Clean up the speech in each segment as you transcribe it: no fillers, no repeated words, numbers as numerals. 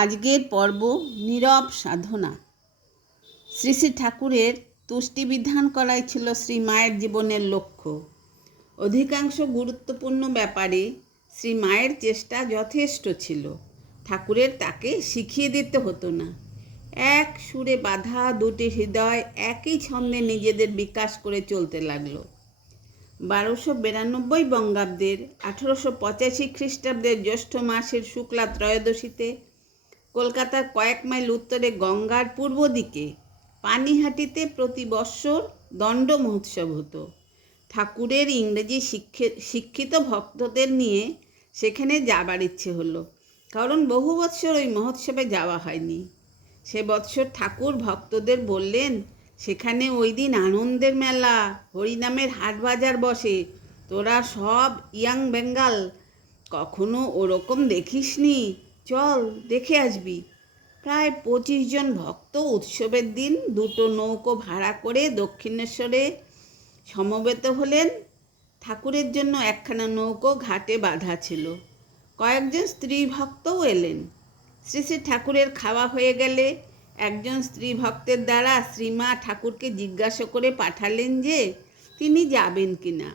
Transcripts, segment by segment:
আজকের পর্ব নীরব সাধনা। শ্রী শ্রী ঠাকুরের তুষ্টিবিধান করাই ছিল শ্রী মায়ের জীবনের লক্ষ্য। অধিকাংশ গুরুত্বপূর্ণ ব্যাপারে শ্রী মায়ের চেষ্টা যথেষ্ট ছিল। ঠাকুরের তাকে শিখিয়ে দিতে হতো না। এক সুরে বাঁধা দুটি হৃদয় একই ছন্দে নিজেদের বিকাশ করে চলতে লাগলো। 1292 বঙ্গাব্দের 1885 খ্রিস্টাব্দের জ্যৈষ্ঠ মাসের শুক্লা ত্রয়োদশীতে কলকাতার কয়েক মাইল উত্তরে গঙ্গার পূর্ব দিকে পানিহাটিতে প্রতি বৎসর দণ্ড মহোৎসব হতো। ঠাকুরের ইংরেজি শিক্ষিত ভক্তদের নিয়ে সেখানে যাবার ইচ্ছে হলো, কারণ বহু বৎসর ওই মহোৎসবে যাওয়া হয়নি। সে বৎসর ঠাকুর ভক্তদের বললেন, সেখানে ওই দিন আনন্দের মেলা, হরিনামের হাট বাজার বসে, তোরা সব ইয়াং বেঙ্গল কখনো ওরকম দেখিসনি, চল দেখে আসবি। প্রায় 25 জন ভক্ত উৎসবের দিন দুটো নৌকো ভাড়া করে দক্ষিণেশ্বরে সমবেত হলেন। ঠাকুরের জন্য একখানা নৌকো ঘাটে বাঁধা ছিল। কয়েকজন স্ত্রী ভক্তও এলেন। শ্রী শ্রী ঠাকুরের খাওয়া হয়ে গেলে একজন স্ত্রী ভক্তের দ্বারা শ্রীমা ঠাকুরকে জিজ্ঞাসা করে পাঠালেন যে তিনি যাবেন কিনা।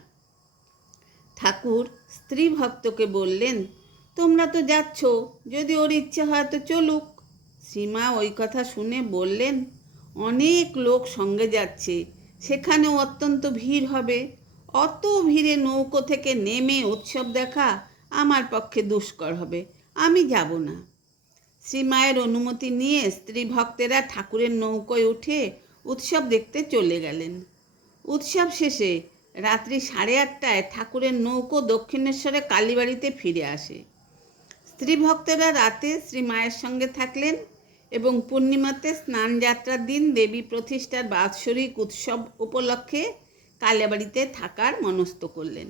ঠাকুর স্ত্রী ভক্তকে বললেন, তোমরা তো যাচ্ছ, যদি ওর ইচ্ছে হয় তো চলুক। শ্রীমা ওই কথা শুনে বললেন, অনেক লোক সঙ্গে যাচ্ছে, সেখানেও অত্যন্ত ভিড় হবে, অত ভিড়ে নৌকো থেকে নেমে উৎসব দেখা আমার পক্ষে দুষ্কর হবে, আমি যাব না। শ্রীমায়ের অনুমতি নিয়ে স্ত্রী ভক্তেরা ঠাকুরের নৌকোয় উঠে উৎসব দেখতে চলে গেলেন। উৎসব শেষে রাত্রি 8:30টায় ঠাকুরের নৌকো দক্ষিণেশ্বরে কালীবাড়িতে ফিরে আসে। স্ত্রী ভক্তেরা রাতে শ্রী মায়ের সঙ্গে থাকলেন এবং পূর্ণিমাতে স্নান যাত্রার দিন দেবী প্রতিষ্ঠার বাৎসরিক উৎসব উপলক্ষে কালীবাড়িতে থাকার মনস্থ করলেন।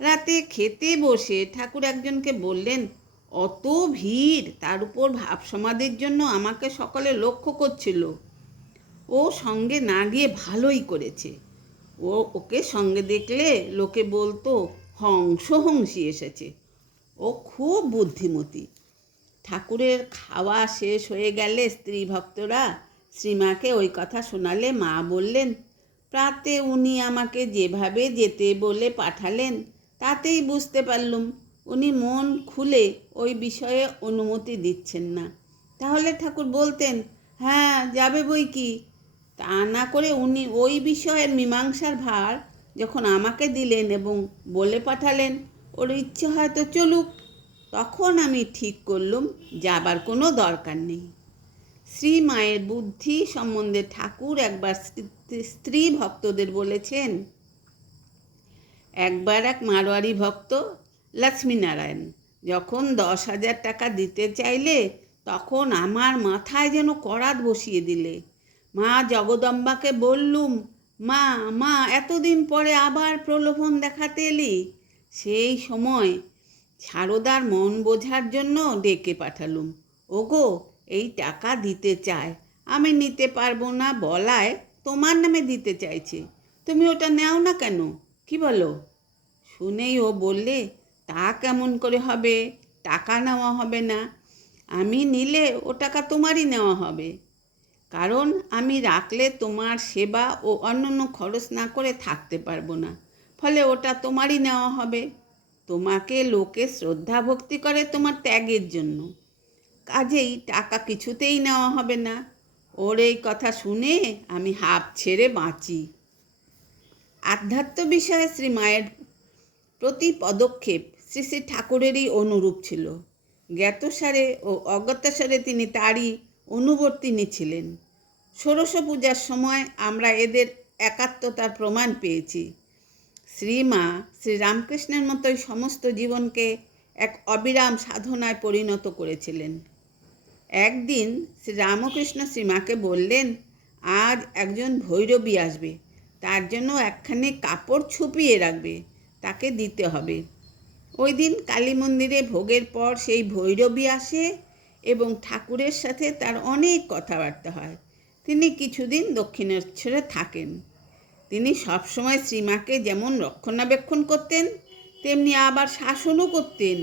রাতে খেতে বসে ঠাকুর একজনকে বললেন, অত ভিড়, তার উপর ভাব সমাধির জন্য আমাকে সকলে লক্ষ্য করছিল, ও সঙ্গে না গিয়ে ভালোই করেছে। ওকে সঙ্গে দেখলে লোকে বলতো হংসী এসেছে, ও খুব বুদ্ধিমতী। ঠাকুরের খাওয়া শেষ হয়ে গেলে স্ত্রী ভক্তরা শ্রীমাকে ওই কথা শোনালে মা বললেন, প্রাতে উনি আমাকে যেভাবে যেতে বলে পাঠালেন তাতেই বুঝতে পারলুম উনি মন খুলে ওই বিষয়ে অনুমতি দিচ্ছেন না। তাহলে ঠাকুর বলতেন, হ্যাঁ যাবে বই কি। তা না করে উনি ওই বিষয়ের মীমাংসার ভার যখন আমাকে দিলেন এবং বলে পাঠালেন ওর ইচ্ছে হয়তো চলুক, তখন আমি ঠিক করলুম যাবার কোনো দরকার নেই। শ্রী মায়ের বুদ্ধি সম্বন্ধে ঠাকুর একবার স্ত্রী ভক্তদের বলেছেন, একবার এক মারোয়ারি ভক্ত লক্ষ্মীনারায়ণ যখন 10,000 টাকা দিতে চাইলে তখন আমার মাথায় যেন করাত বসিয়ে দিলে। মা জগদম্বাকে বললুম, মা মা এতদিন পরে আবার প্রলোভন দেখাতে এলি। সেই সময় সারদার মন বোঝার জন্য ডেকে পাঠালুম, ওগো এই টাকা দিতে চায়, আমি নিতে পারবো না বলায় তোমার নামে দিতে চাইছে, তুমি ওটা নেও না কেন, কি বলো? শুনেই ও বললে, তা কেমন করে হবে, টাকা নেওয়া হবে না, আমি নিলে ও টাকা তোমারই নেওয়া হবে, কারণ আমি রাখলে তোমার সেবা ও অন্যান্য খরচ না করে থাকতে পারবো না, ফলে ওটা তোমারই নেওয়া হবে। তোমাকে লোকে শ্রদ্ধা ভক্তি করে তোমার ত্যাগের জন্য, কাজেই টাকা কিছুতেই নেওয়া হবে না। ওর এই কথা শুনে আমি হাঁপ ছেড়ে বাঁচি। আধ্যাত্ম বিষয়ে শ্রী মায়ের প্রতি পদক্ষেপ শ্রী শ্রী ঠাকুরেরই অনুরূপ ছিল। জ্ঞাতসারে ও অজ্ঞাতসারে তিনি তারই অনুবর্তিনী ছিলেন। ষোড়শ পূজার সময় আমরা এদের একাত্মতার প্রমাণ পেয়েছি। শ্রীমা শ্রীরামকৃষ্ণের মতোই সমস্ত জীবনকে এক অবিরাম সাধনায় পরিণত করেছিলেন। একদিন শ্রীরামকৃষ্ণ শ্রীমাকে বললেন, আজ একজন ভৈরবী আসবে, তার জন্য একখানি কাপড় ছুপিয়ে রাখবে, তাকে দিতে হবে। ওই দিন কালী মন্দিরে ভোগের পর সেই ভৈরবী আসে এবং ঠাকুরের সাথে তার অনেক কথাবার্তা হয়। তিনি কিছুদিন দক্ষিণেশ্বরে থাকেন। তিনি সবসময় শ্রীমাকে যেমন রক্ষণাবেক্ষণ করতেন তেমনি আবার শাসনও করতেন।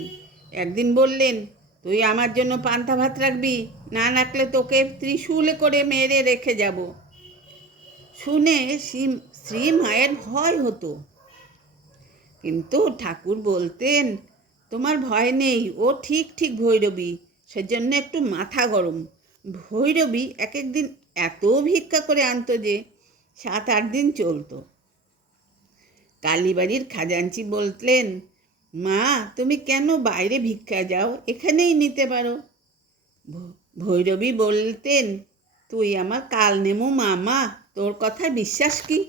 একদিন বললেন, তুই আমার জন্য পান্তা ভাত রাখবি, না রাখলে তোকে ত্রিশূলে করে মেরে রেখে যাব। শুনে শ্রী মায়ের ভয় হতো, কিন্তু ঠাকুর বলতেন, তোমার ভয় নেই, ও ঠিক ঠিক ভৈরবী, সেজন্য একটু মাথা গরম। ভৈরবী এক একদিন এত ভিক্ষা করে আনতো যে 7-8 দিন চলতো। কালীবাড়ির খাজাঞ্চি বলতেন, মা তুমি কেন বাইরে ভিক্ষা যাও, এখানেই নিতে পারো। ভৈরবী বলতেন, তুই আমার কাল নেমু মামা, তোর কথায় বিশ্বাস কি?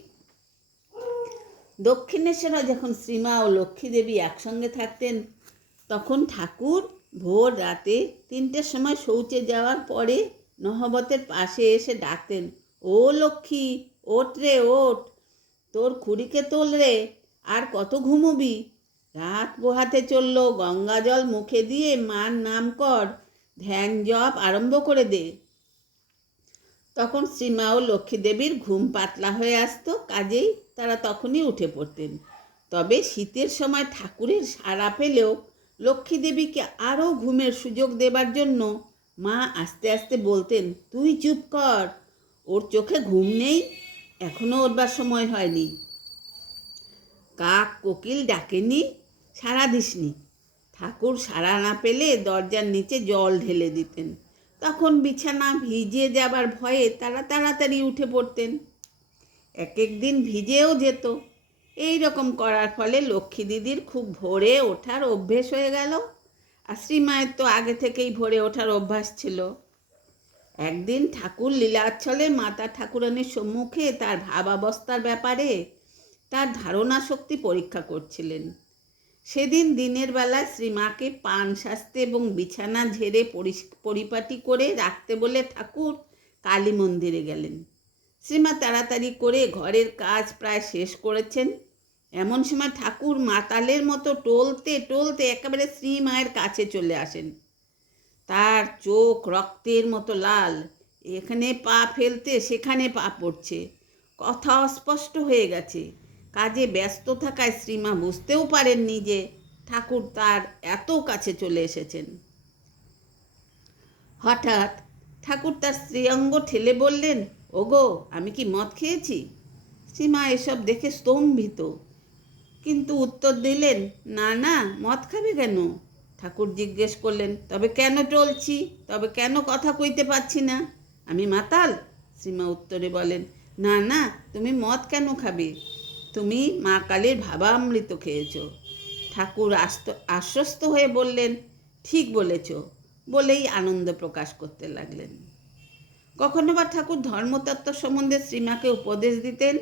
দক্ষিণেশ্বরে যখন শ্রীমা ও লক্ষ্মী দেবী একসঙ্গে থাকতেন, তখন ঠাকুর ভোর রাতে 3টের সময় শৌচে যাওয়ার পরে নহবতের পাশে এসে ডাকতেন, ও লক্ষ্মী, ওঠ রে ওঠ, তোর খুড়িকে তোল রে, আর কত ঘুমোবি? রাত পোহাতে চলল, গঙ্গা জল মুখে দিয়ে মার নাম কর, ধ্যান জপ আরম্ভ করে দে। তখন শ্রীমা ও লক্ষ্মী দেবীর ঘুম পাতলা হয়ে আসতো, কাজেই তারা তখনই উঠে পড়তেন। তবে শীতের সময় ঠাকুরের সাড়া পেলেও লক্ষ্মী দেবীকে আরও ঘুমের সুযোগ দেবার জন্য মা আস্তে আস্তে বলতেন, তুই চুপ কর, ওর চোখে ঘুম নেই, এখনও ওঠবার সময় হয়নি। কাক কোকিল ডাকেনি, সাড়া দিসনি। ঠাকুর সাড়া না পেলে দরজার নিচে জল ঢেলে দিতেন। তখন বিছানা ভিজে যাবার ভয়ে তারা তাড়াতাড়ি উঠে পড়তেন। এক একদিন ভিজেও যেত। এই রকম করার ফলে লক্ষ্মী দিদির খুব ভোরে ওঠার অভ্যেস হয়ে গেল, আর শ্রীমায়ের তো আগে থেকেই ভোরে ওঠার অভ্যাস ছিল। একদিন ঠাকুর লীলাচ্ছলে মাতা ঠাকুরানীর সম্মুখে তার ভাবাবস্থার ব্যাপারে তার ধারণা শক্তি পরীক্ষা করছিলেন। সেদিন দিনের বেলা শ্রীমাকে পান সাজতে এবং বিছানা ঝেড়ে পরিপাটি করে রাখতে বলে ঠাকুর কালী মন্দিরে গেলেন। শ্রীমা তাড়াতাড়ি করে ঘরের কাজ প্রায় শেষ করেছেন। এমন সময় ঠাকুর মাতালের মতো টলতে টলতে একেবারে শ্রীমায়ের কাছে চলে আসেন। তার চোখ রক্তের মতো লাল, এখানে পা ফেলতে সেখানে পা পড়ছে, কথা অস্পষ্ট হয়ে গেছে। কাজে ব্যস্ত থাকায় শ্রীমা বুঝতেও পারেননি যে ঠাকুর তার এত কাছে চলে এসেছেন। হঠাৎ ঠাকুর তার শ্রীঅঙ্গ ঠেলে বললেন, ওগো, আমি কি মদ খেয়েছি? শ্রীমা এসব দেখে স্তম্ভিত, কিন্তু উত্তর দিলেন, না না, মদ খাবে কেন? ঠাকুর জিজ্ঞেস করলেন, তবে কেন টলছি, তবে কেন কথা কইতে পারছি না? আমি মাতাল? শ্রীমা উত্তরে বলেন, না না, তুমি মদ কেন খাবে? তুমি মা কালীর ভাবামৃত খেয়েছ। ঠাকুর আশ্বস্ত হয়ে বললেন, ঠিক বলেছ, বলেই আনন্দ প্রকাশ করতে লাগলেন। কখনো বা ঠাকুর ধর্মতত্ত্ব সম্বন্ধে শ্রীমাকে উপদেশ দিতেন।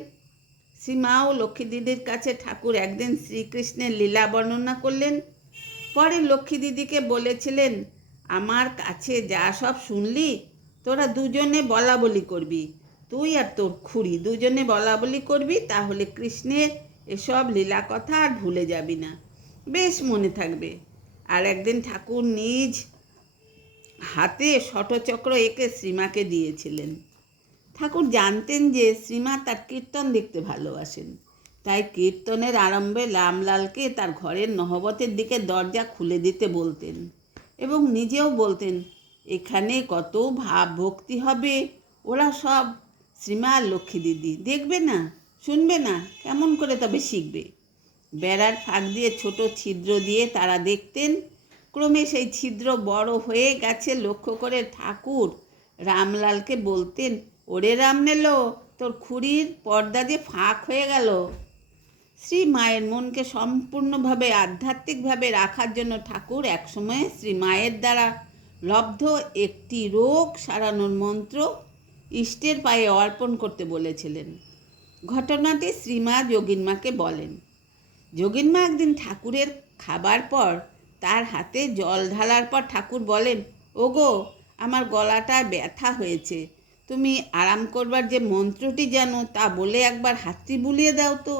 শ্রীমা ও লক্ষ্মী দিদির কাছে ঠাকুর একদিন শ্রীকৃষ্ণের লীলা বর্ণনা করলেন। পরে লক্ষ্মী দিদিকে বলেছিলেন, আমার কাছে যা সব শুনলি, তোরা দুজনে বলা বলি করবি, তুই আর তোর খুড়ি দুজনে বলা বলি করবি, তাহলে কৃষ্ণের এসব লীলা কথা আর ভুলে যাবি না, বেশ মনে থাকবে। আর একদিন ঠাকুর নিজ হাতে শটচক্র এঁকে শ্রীমাকে দিয়েছিলেন। ঠাকুর জানতেন যে শ্রীমা তার কীর্তন দেখতে ভালোবাসেন, তাই কীর্তনের আরম্ভে রামলালকে তার ঘরের নহবতের দিকে দরজা খুলে দিতে বলতেন এবং নিজেও বলতেন, এখানে কত ভাব ভক্তি হবে, ওরা সব শ্রীমা আর লক্ষ্মী দিদি দেখবে না, শুনবে না, কেমন করে তবে শিখবে? বেড়ার ফাঁক দিয়ে ছোট ছিদ্র দিয়ে তারা দেখতেন। ক্রমে সেই ছিদ্র বড় হয়ে গেছে লক্ষ্য করে ঠাকুর রামলালকে বলতেন, ওরে রামনেলো, তোর খুড়ির পর্দা যে ফাঁক হয়ে গেল। শ্রী মায়ের মনকে সম্পূর্ণভাবে আধ্যাত্মিকভাবে রাখার জন্য ঠাকুর একসময় শ্রী মায়ের দ্বারা লব্ধ একটি রোগ সারানোর মন্ত্র ইষ্টের পায়ে অর্পণ করতে বলেছিলেন। ঘটনাটি শ্রীমা যোগিনমাকে বলেন। যোগিনমা একদিন ঠাকুরের খাবার পর তার হাতে জল ঢালার পর ঠাকুর বলেন, ওগো, আমার গলাটা ব্যথা হয়েছে, তুমি আরাম করবার যে মন্ত্রটি জানো তা বলে একবার হাতটি বুলিয়ে দাও তো।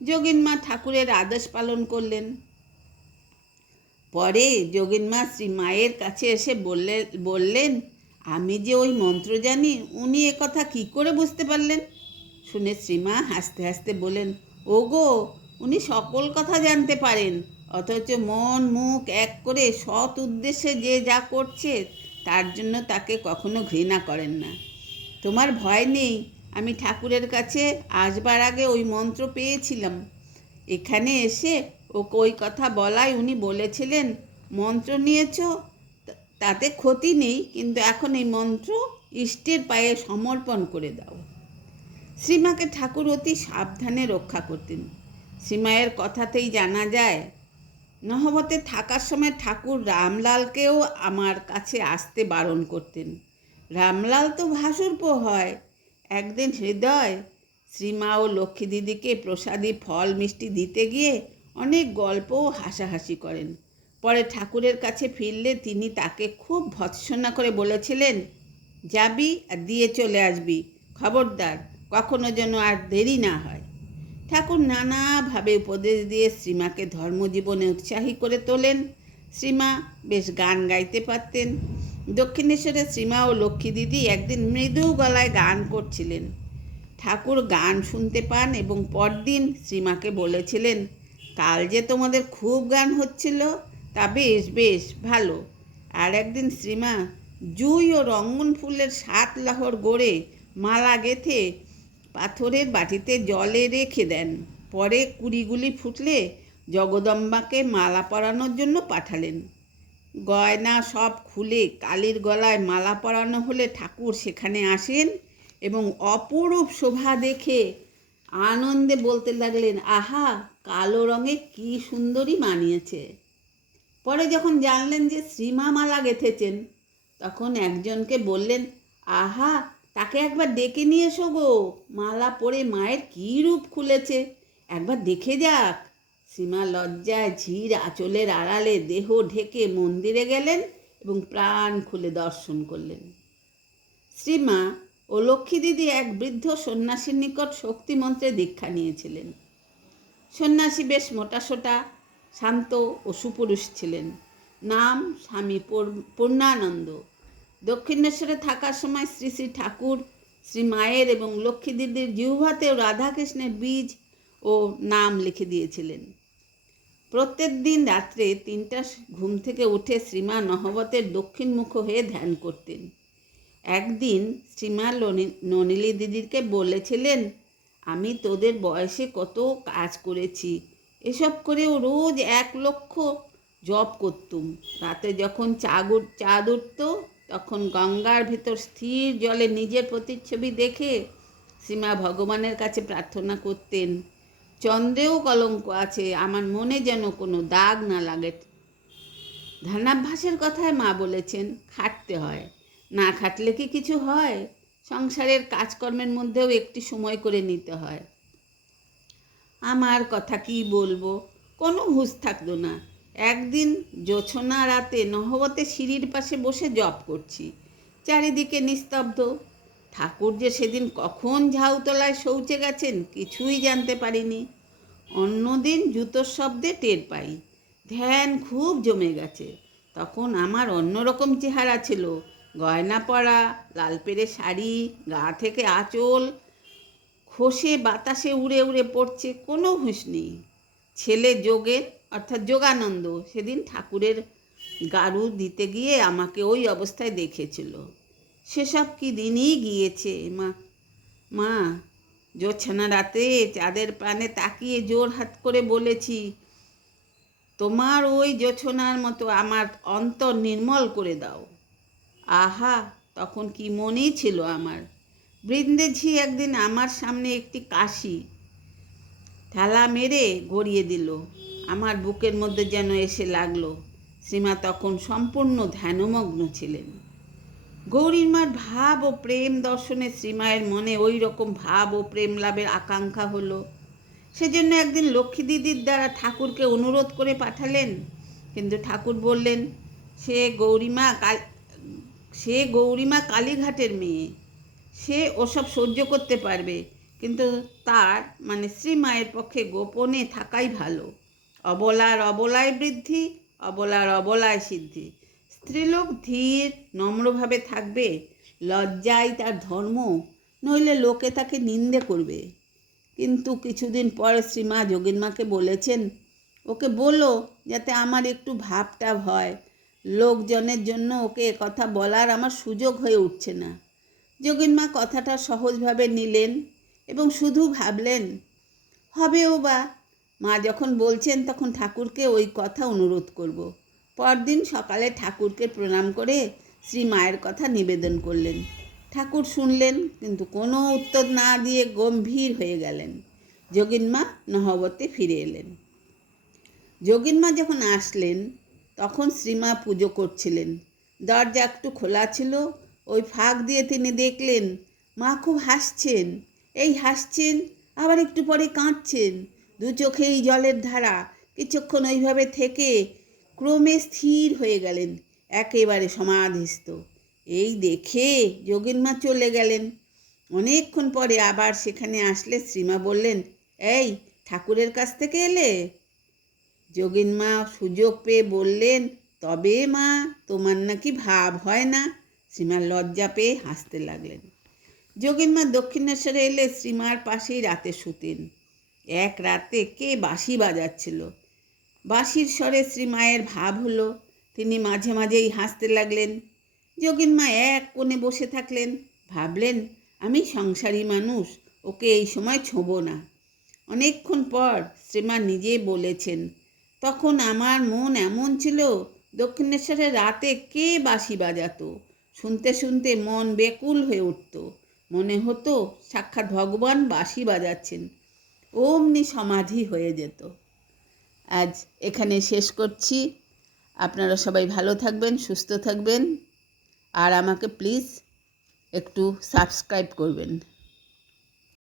যোগিনমা ঠাকুরের আদেশ পালন করলেন। পরে যোগিনমা শ্রী মায়ের কাছে এসে বললেন, আমি যে ওই মন্ত্র জানি, উনি একথা কী করে বুঝতে পারলেন? শুনে শ্রীমা হাসতে হাসতে বলেন, ওগো, উনি সকল কথা জানতে পারেন, অথচ মন মুখ এক করে সৎ উদ্দেশ্যে যে যা করছে তার জন্য তাকে কখনো ঘৃণা করেন না। তোমার ভয় নেই, আমি ঠাকুরের কাছে আসবার আগে ওই মন্ত্র পেয়েছিলাম। এখানে এসে ওকে ওই কথা বলায় উনি বলেছিলেন, মন্ত্র নিয়েছ তাতে ক্ষতি নেই, কিন্তু এখন এই মন্ত্র ইষ্টের পায়ে সমর্পণ করে দাও। শ্রীমাকে ঠাকুর অতি সাবধানে রক্ষা করতেন। শ্রীমায়ের কথাতেই জানা যায়, নহবতে থাকার সময় ঠাকুর রামলালকেও আমার কাছে আসতে বারণ করতেন। রামলাল তো ভাসুরপো হয়। একদিন হৃদয় শ্রীমা ও লক্ষ্মী দিদিকে প্রসাদী ফল মিষ্টি দিতে গিয়ে অনেক গল্প ও হাসাহাসি করেন। পরে ঠাকুরের কাছে ফিরলে তিনি তাকে খুব ভৎসনা করে বলেছিলেন, যাবি আর দিয়ে চলে আসবি, খবরদার কখনো যেন আর দেরি না হয়। ঠাকুর নানাভাবে উপদেশ দিয়ে শ্রীমাকে ধর্মজীবনে উৎসাহী করে তোলেন। শ্রীমা বেশ গান গাইতে পারতেন। দক্ষিণেশ্বরে শ্রীমা ও লক্ষ্মী দিদি একদিন মৃদু গলায় গান করছিলেন। ঠাকুর গান শুনতে পান এবং পরদিন শ্রীমাকে বলেছিলেন, কাল যে তোমাদের খুব গান হচ্ছিল, তা বেশ বেশ ভালো। আর একদিন শ্রীমা জুঁই ও রঙ্গন ফুলের 7 লহর গড়ে মালা গেঁথে পাথরের বাটিতে জলে রেখে দেন। পরে কুড়িগুলি ফুটলে জগদম্বাকে মালা পরানোর জন্য পাঠালেন। গয়না সব খুলে কালীর গলায় মালা পরানো হলে ঠাকুর সেখানে আসেন এবং অপরূপ শোভা দেখে আনন্দে বলতে লাগলেন, আহা, কালো রঙে কি সুন্দরী মানিয়েছে। পরে যখন জানলেন যে শ্রীমা মালা গেঁথেছেন, তখন একজনকে বললেন, আহা, তাকে একবার ডেকে নিয়ে এসো গো, মালা পরে মায়ের কী রূপ খুলেছে, একবার দেখে যাক। শ্রীমা লজ্জায় ঝির আঁচলের আড়ালে দেহ ঢেকে মন্দিরে গেলেন এবং প্রাণ খুলে দর্শন করলেন। শ্রীমা ও লক্ষ্মী দিদি এক বৃদ্ধ সন্ন্যাসীর নিকট শক্তিমন্ত্রে দীক্ষা নিয়েছিলেন। সন্ন্যাসী বেশ মোটাসোটা, শান্ত ও সুপুরুষ ছিলেন। নাম স্বামী পূর্ণানন্দ। দক্ষিণেশ্বরে থাকার সময় শ্রী শ্রী ঠাকুর শ্রী মায়ের এবং লক্ষ্মী দিদির জিহ্বাতেও রাধাকৃষ্ণের বীজ ও নাম লিখে দিয়েছিলেন। প্রত্যেক দিন রাত্রে 3টা ঘুম থেকে উঠে শ্রীমা নহবতের দক্ষিণমুখ হয়ে ধ্যান করতেন। একদিন শ্রীমা ননিলী দিদিকে বলেছিলেন, আমি তোদের বয়সে কত কাজ করেছি, এসব করেও রোজ 1 লক্ষ জপ করতুম। রাতে যখন চাঁদ উঠত তখন গঙ্গার ভেতর স্থির জলে নিজের প্রতিচ্ছবি দেখে শ্রীমা ভগবানের কাছে প্রার্থনা করতেন, চন্দ্রেও কলঙ্ক আছে, আমার মনে যেন কোনো দাগ না লাগে। ধ্যানাভ্যাসের কথায় মা বলেছেন, খাটতে হয়, না খাটলে কি কিছু হয়? সংসারের কাজকর্মের মধ্যেও একটি সময় করে নিতে হয়। আমার কথা কি বলবো, কোনো হুঁশ থাকতো না। একদিন জোছনা রাতে নহবতে সিঁড়ির পাশে বসে জপ করছি, চারিদিকে নিস্তব্ধ। ঠাকুর যে সেদিন কখন ঝাউতলায় শৌচে গেছেন কিছুই জানতে পারিনি। অন্যদিন জুতোর শব্দে টের পাই। ধ্যান খুব জমে গেছে। তখন আমার অন্যরকম চেহারা ছিল, গয়না পরা, লাল পেরে শাড়ি, গা থেকে আঁচল খসে বাতাসে উড়ে উড়ে পড়ছে, কোনো হুঁশ নেই। ছেলে যোগেন অর্থাৎ যোগানন্দ সেদিন ঠাকুরের গারু দিতে গিয়ে আমাকে ওই অবস্থায় দেখেছিল। সেসব কি দিনই গিয়েছে। মা জোছনা রাতে চাঁদের প্রাণে তাকিয়ে জোর হাত করে বলেছি, তোমার ওই জোছনার মতো আমার অন্তর নির্মল করে দাও। আহা, তখন কি মনেই ছিল আমার। বৃন্দেঝি একদিন আমার সামনে একটি কাশি ঠেলা মেরে গড়িয়ে দিল, আমার বুকের মধ্যে যেন এসে লাগলো। শ্রীমা তখন সম্পূর্ণ ধ্যানমগ্ন ছিলেন। গৌরীমার ভাব ও প্রেম দর্শনে শ্রীমায়ের মনে ওই রকম ভাব ও প্রেম লাভের আকাঙ্ক্ষা হলো। সেজন্য একদিন লক্ষ্মী দিদির দ্বারা ঠাকুরকে অনুরোধ করে পাঠালেন, কিন্তু ঠাকুর বললেন, সে গৌরীমা কালীঘাটের মেয়ে, সে ওসব সহ্য করতে পারবে, কিন্তু তার মানে শ্রীমায়ের পক্ষে গোপনে থাকাই ভালো। অবলার অবলায় বৃদ্ধি, অবলার অবলায় সিদ্ধি। স্ত্রীলোক ধীর নম্রভাবে থাকবে, লজ্জাই তার ধর্ম, নইলে লোকে তাকে নিন্দে করবে। কিন্তু কিছুদিন পর শ্রীমা যোগিনমাকে বলেছেন, ওকে বলো যাতে আমার একটু ভাবটা হয়। লোকজনের জন্য ওকে কথা বলার আমার সুযোগ হয়ে উঠছে না। যোগিনমা কথাটা সহজভাবে নিলেন এবং শুধু ভাবলেন, হবেও বা, মা যখন বলছেন তখন ঠাকুরকে ওই কথা অনুরোধ করব। পরদিন সকালে ঠাকুরকে প্রণাম করে শ্রী মায়ের কথা নিবেদন করলেন। ঠাকুর শুনলেন, কিন্তু কোনো উত্তর না দিয়ে গম্ভীর হয়ে গেলেন। যোগিনমা নহবতে ফিরে এলেন। যোগিনমা যখন আসলেন তখন শ্রীমা পুজো করছিলেন। দরজা একটু খোলা ছিল, ওই ফাঁক দিয়ে তিনি দেখলেন মা খুব হাসছেন। এই হাসছেন, আবার একটু পরে কাঁদছেন, দু চোখেই জলের ধারা। কিছুক্ষণ ওইভাবে থেকে ক্রমে স্থির হয়ে গেলেন, একেবারে সমাধিস্থ। এই দেখে যোগিনমা চলে গেলেন। অনেকক্ষণ পরে আবার সেখানে আসলে শ্রীমা বললেন, এই ঠাকুরের কাছ থেকে এলে? যোগিনমা সুযোগ পেয়ে বললেন, তবে মা, তোমার নাকি ভাব হয় না? শ্রীমা লজ্জা পেয়ে হাসতে লাগলেন। যোগিনমা দক্ষিণেশ্বরে এলে শ্রীমার পাশেই রাতে শুতেন। এক রাতে কে বাঁশি বাজাচ্ছিল। বাঁশির স্বরে শ্রীমায়ের ভাব হলো। তিনি মাঝে মাঝেই হাসতে লাগলেন। যোগিনমা এক কোণে বসে থাকলেন। ভাবলেন, আমি সংসারী মানুষ, ওকে এই সময় ছোঁব না। অনেকক্ষণ পর শ্রীমা নিজেই বলেছেন, তখন আমার মন এমন ছিল, দক্ষিণেশ্বরের রাতে কে বাঁশি বাজাতো। শুনতে শুনতে মন বেকুল হয়ে উঠত। মনে হতো সাক্ষাৎ ভগবান বাঁশি বাজাচ্ছেন। অমনি সমাধি হয়ে যেত। আজ এখানে শেষ করছি। আপনারা সবাই ভালো থাকবেন, সুস্থ থাকবেন, আর আমাকে প্লিজ একটু সাবস্ক্রাইব করবেন।